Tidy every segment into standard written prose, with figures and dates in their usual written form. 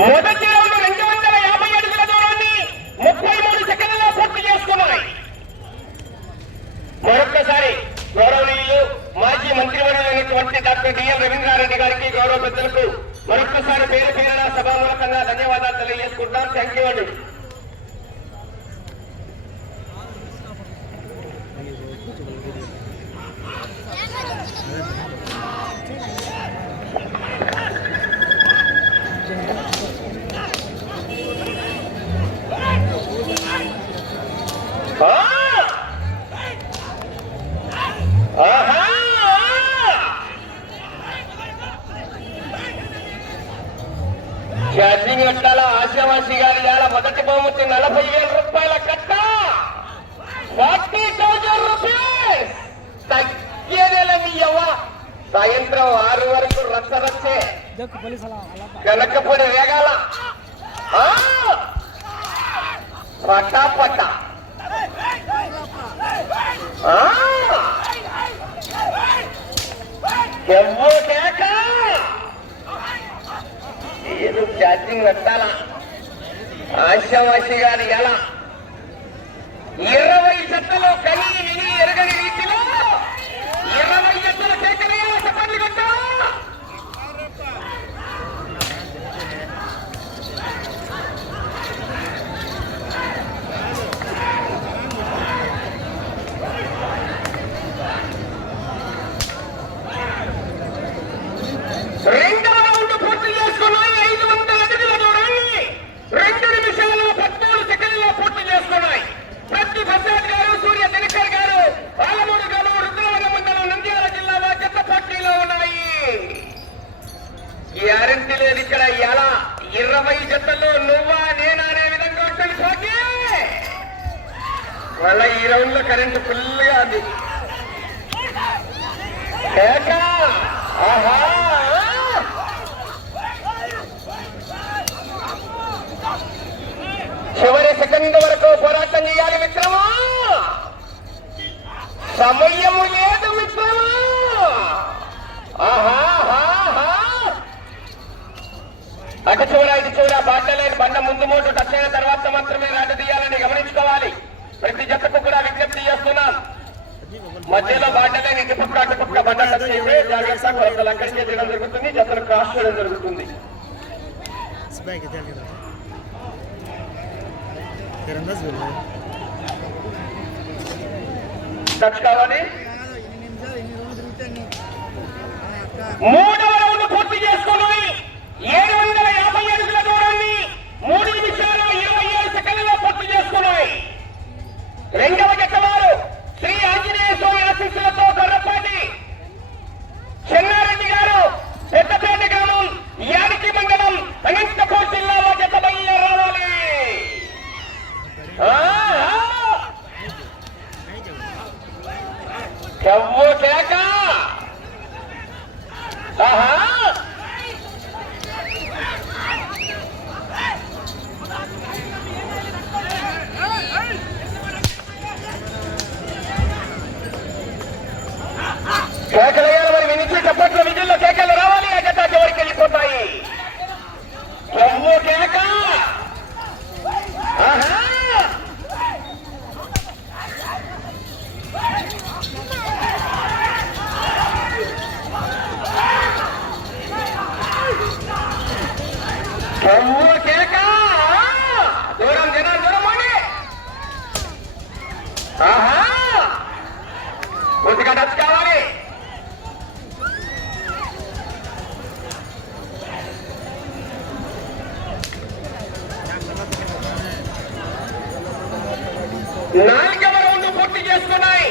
మొదటి రౌండ్ 250 అడుగుల దూరాన్ని 33 సెకండ్లలో పూర్తి చేసుకున్నాయి. మరొక్కసారి గౌరవనీయులు మాజీ మంత్రివర్యులైనటువంటి డాక్టర్ డిఎల్ రవీంద్రారెడ్డి గారికి గౌరవ పెద్దలకు మరొక్కసారి పేరు పేరున సభామూలకంగా ధన్యవాదాలు తెలియజేసుకుంటున్నాం. థ్యాంక్ యూ అండి. ఛార్జింగ్ కట్టాల ఆశావాసి గారి ఇవాళ మొదటి బహుమతి 40,000 రూపాయల కట్ట, 40,000 రూపీస్ తగ్గేదేలయ్యవ్వ. సాయంత్రం 6 వరకు రచ్చరచ్చే కనకపొడి వేగాల పటాపట. ఏదో ఛార్జింగ్ పెట్టాలా ఆశావాసి గారి ఎలా 20 జతలు కని విని ఎరగని రీతిలో 20 జతల కేకరేయాల చెప్పండి కొట్టా. రెండవ రౌండ్ పూర్తి చేసుకున్నాయి. 500 అడుగుల దూరాన్ని 2 నిమిషాల 13 సెకండ్లలో పూర్తి చేసుకున్నాయి. ప్రతి ప్రసాద్ గారు, సూర్య దినకర్ గారు, పాలమూరు గారు, రుద్రవరం మండలం, నంద్యాల జిల్లా జత పోటీలో ఉన్నాయి. గ్యారెంటీ లేదు ఇక్కడ. ఎలా 20 జతల్లో నువ్వా నేనా అనే విధంగా ఉంటుంది పోటీ. మళ్ళా ఈ రౌండ్ లో కరెంటు ఫుల్ గా ఉంది. ఆహా చివరి సెకండ్ వరకు పోరాటం చేయాలి మిత్రమా. సమయము లేదు మిత్రమా. అటు చివర ఇటు చివర బాటలేని బండ ముందు మోటు టచ్ అయిన తర్వాత మాత్రమే రాట తీయాలని గమనించుకోవాలి. ప్రతి జతకు కూడా విజ్ఞప్తి చేస్తున్నాం. మధ్యలో బాటలేని ఇటు పక్క అటు పక్క బండ టచ్ అయితే జాగ్రత్త కొరత లంకడికి తినడం జరుగుతుంది. జతను క్రాస్ చేయడం జరుగుతుంది. టచ్ కావాలి. 3వ రౌండ్ పూర్తి చేసుకున్నాయి. 750 అడుగుల దూరాన్ని 3 నిమిషాల 27 సెకండ్లలో పూర్తి చేసుకున్నాయి. రెండవ జత వారు శ్రీ ఆంజనేయ స్వామి ఆశీస్సులతో గొర్రపాటి చెన్నారెడ్డి గారు, పెద్దపేట గ్రామం, యాడికి మండలం, అనంతపూర్ జిల్లాలో జత బయలుదేరి రావాలి. చెవ్వు కేక. కేకలయ్యాలి. మరి వినిచి చప్పట్ల విధుల్లో కేకలు రావాలి. ఆ జత చివరికి వెళ్ళిపోతాయి. చెవ్వు కేక. దూరం జనాలు దూరం అండి. కొద్దిగా టచ్ కావాలి. నాలుగవ రౌండ్ పూర్తి చేసుకున్నాయి.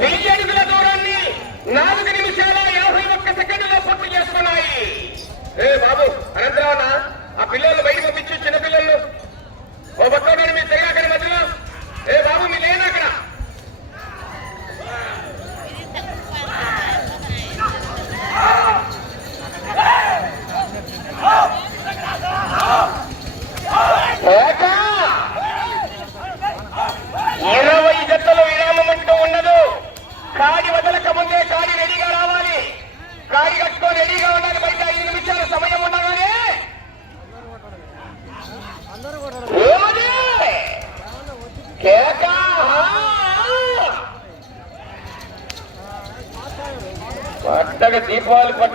1000 అడుగుల దూరాన్ని 4 నిమిషాల 51 సెకండ్లలో పూర్తి చేసుకున్నాయి. బాబు అనంతరావున ఆ పిల్లలు బయట పంపించి చిన్నపిల్లలు ఓ బట్టోడు మీరు తెగక్కడి మధ్యలో. బాబు మీ లేనా అక్కడ.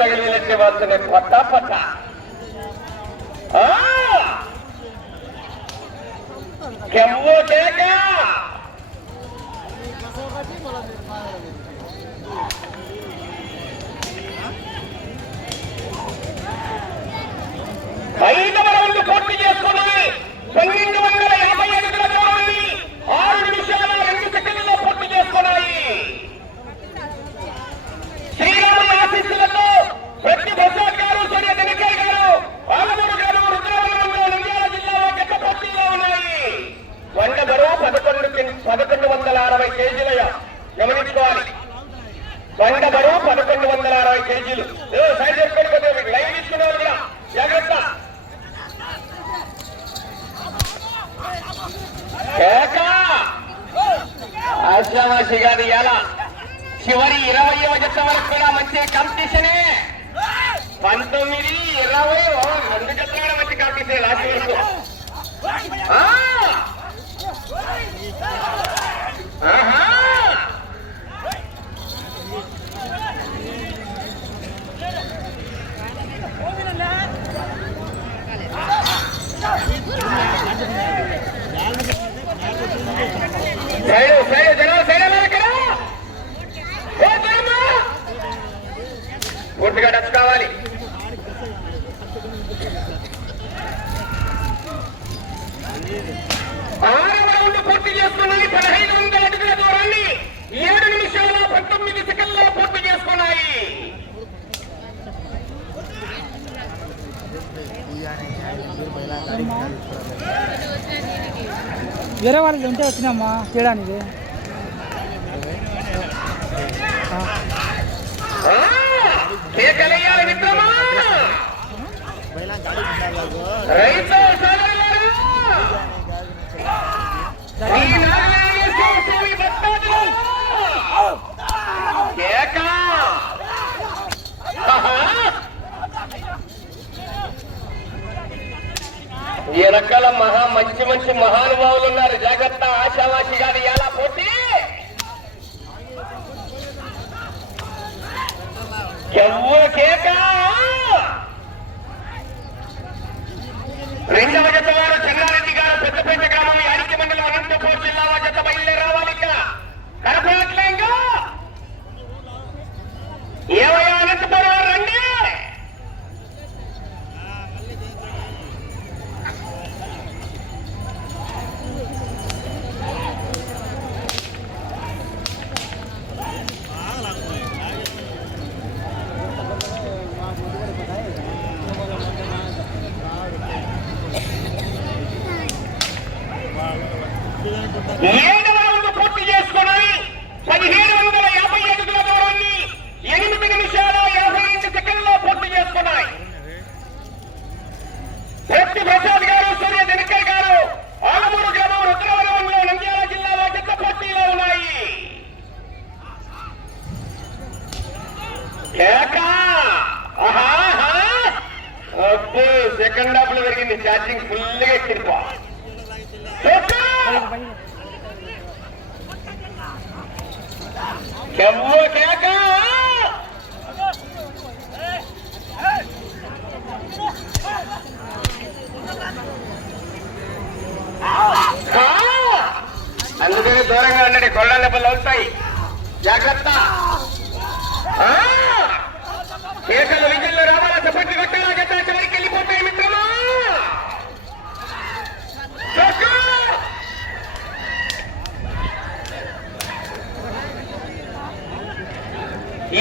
తగిలినట్టు వస్తుంది పట్టా పట్ట. కెవ్వో కేక 5వ రౌండ్ పూర్తి చేసుకున్నాయి. 1250 అడుగుల దూరాన్ని 6 నిమిషాల 2 సెకండ్లలో పూర్తి చేసుకున్నాయి. శ్రీరాముల ఆశీస్సులతో ప్రతి ప్రసాద్ గారు, సూర్య దినకర్ గారు, ఆలమూరు గారు, రుద్రవరంలో నంద్యాల జిల్లాలో గత పోటీలో ఉన్నాయి. వంట బరువు 1160 కేజీల గమనించుకోవాలి. వంట బరువు 1160 కేజీలు. సైడ్ చేసుకోకపోతే లైవ్ ఇస్తున్నారు కూడా జాగ్రత్త. ఆశావాసి గారి ఎలా చివరి 20వ జత వరకు కూడా మంచి కాంపిటీషనే. 19, 20 2 జతలు కూడా మంచి కాంపిటీషన్ లాస్ట్ వరకు. పూర్తిగా టచ్ కావాలి. ఆరవ రౌండ్ పూర్తి చేసుకున్నాయి. 1500 అడుగుల దూరాన్ని 7 నిమిషాల 19 సెకండ్లలో పూర్తి చేసుకున్నాయి. వేరే వాళ్ళు ఉంటే వచ్చినామా చేయడానికి. మిత్రమా రైతు ఈ రకాల మంచి మంచి మహానుభావులు ఉన్నారు. జాగ్రత్త. ఆశావాసి గారి ఎలా పోటీ కేక. 2వ జత వారు చెన్నారెడ్డి గారు, పెద్దపేట గ్రామం, యాడికి మండలం, అనంతపూర్ జిల్లా జత బయలుదేరి రావాలి. ఇక్కడ కనపడట్లేంగా ఏవయ్యా అనంతపురం రండి. ఏడవ రౌండ్ పూర్తి చేసుకున్నాయి. 1750 అడుగుల దూరాన్ని 8 నిమిషాల 52 సెకండ్లలో పూర్తి చేసుకున్నాయి. ప్రతి ప్రసాద్ గారు, సూర్య దినకర్ గారు, ఆలమూరు గ్రామం, రుద్రవరంలో నంద్యాల జిల్లాలో గత పోటీలో ఉన్నాయి. సెకండ్ హాఫ్ లో పెరిగింది. ఛార్జింగ్ ఫుల్ గా ఎక్కింపా. కేక. అందుకని దూరంగా ఉండండి, కొళ్ళ దెబ్బలు అవుతాయి. జాగ్రత్త. కేకలు విజుల్లో రావాలా, చప్పట్లు కొట్టాలా, జత చివరికి వెళ్ళిపోతాయి మిత్రమా.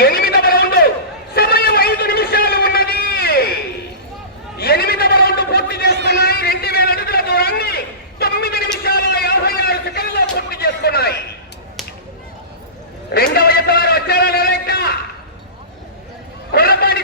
8వ రౌండ్ సమయం 5 నిమిషాలు ఉన్నది. 8వ రౌండ్ పూర్తి చేసుకున్నాయి. 2000 అడుగుల దూరాన్ని 9 నిమిషాల 56 సెకండ్లలో పూర్తి చేసుకున్నాయి. 2వ జత వారు వచ్చారా లేదా? కొల్లపాటి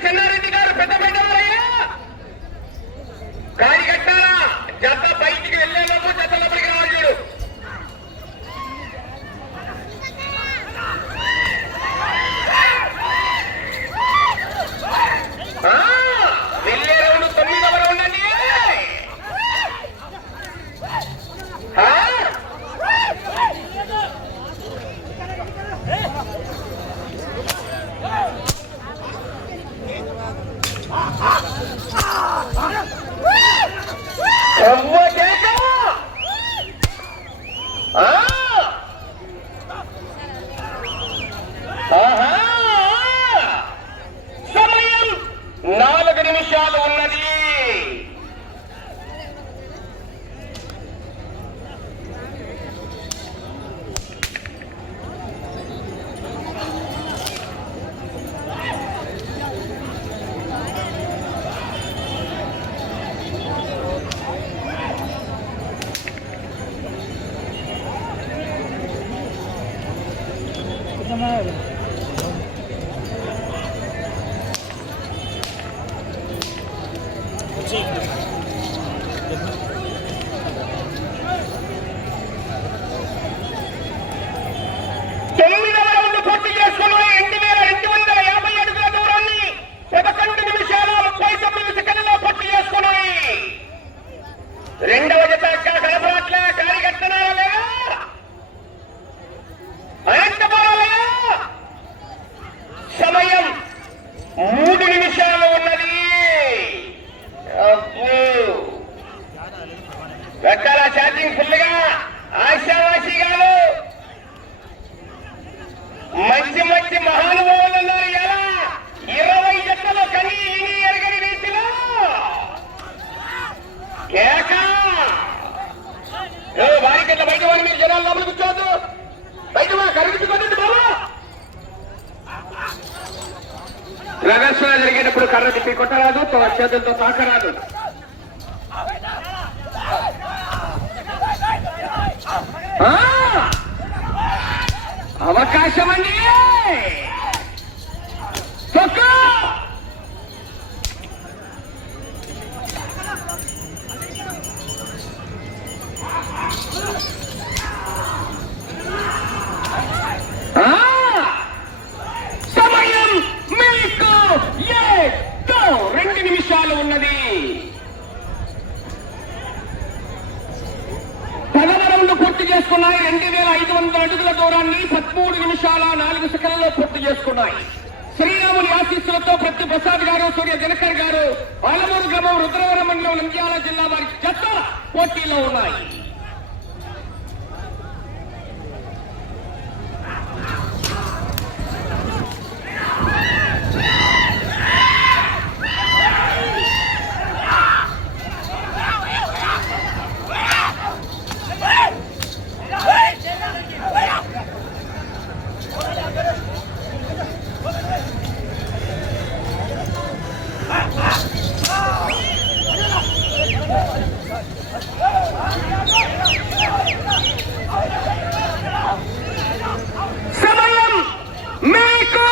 సమయం 4 నిమిషాలు ఉన్నది. తొమ్మిదవ రౌండ్ పూర్తి చేసుకున్నాయి. 2250 అడుగుల దూరాన్ని 11 నిమిషాల 39 సెకండ్లలో పూర్తి చేసుకున్నాయి. రెండవ జత కనపడట్ల కార్యకర్తనాల లేదా అనంతపురం సమయం 3 నిమిషాలు ఉన్నది. రకాల ఛార్జింగ్ ఫుల్గా ఆశావాసిగాలు మంచి మంచి మహానుభావులు ఉన్నారు. ఎలా 20 జట్లలో కని ఇని ఎరగని రీతిలో కేక వారికట్ల బయట వారి మీరు జనాలు లోపల కూర్చోవద్దు. బయట వారు కరుగుతుకోండి బాబు. ప్రదర్శన జరిగేటప్పుడు కర్ర తిప్పి కొట్టరాదు, చేతులతో తాకరాదు. అవకాశం అండి. సమయం మీకు 2 నిమిషాలు ఉన్నది. 10వ రౌండ్ పూర్తి చేసుకున్నాయి. 2500 అడుగుల దూరాన్ని 13 నిమిషాల 4 సెకండ్లలో పూర్తి చేసుకున్నాయి. శ్రీరాముని ఆశీస్సులతో ప్రతి ప్రసాద్ గారు, సూర్య దినకర్ గారు, ఆలమూరు గ్రామం, రుద్రవరం మండలం, నంద్యాల జిల్లా వారి జత పోటీలో ఉన్నాయి. సమయం మీకు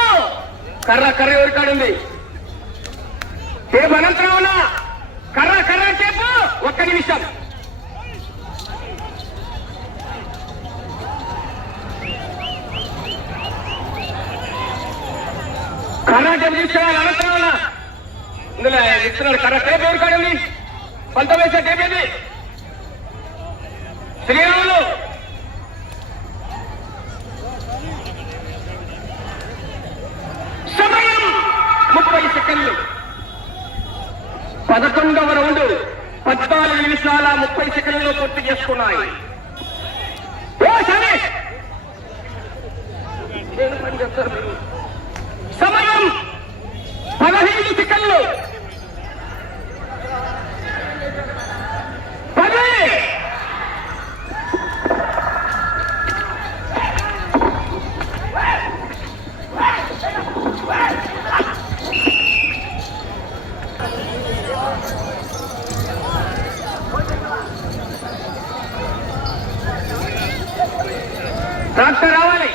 కర్ర ఎవరి కాడుంది? టేపు అనంతరావునా? కర్ర టేపు 1 నిమిషం. కర్ర టేపు తీసుకురావాలి. అనంతరావునా ఇందులో ఇస్తున్నాడు. కర్ర టేపు ఎవరి కాడుంది? 19 టేపు ఏది? శ్రీరాములు సమయం 30 సెకండ్లు. 11వ రౌండ్ 14 నిమిషాల 30 సెకండ్లలో పూర్తి చేసుకున్నాయి. సమయం 15 సెకండ్లు. 10. ట్రాక్టర్ రావాలి.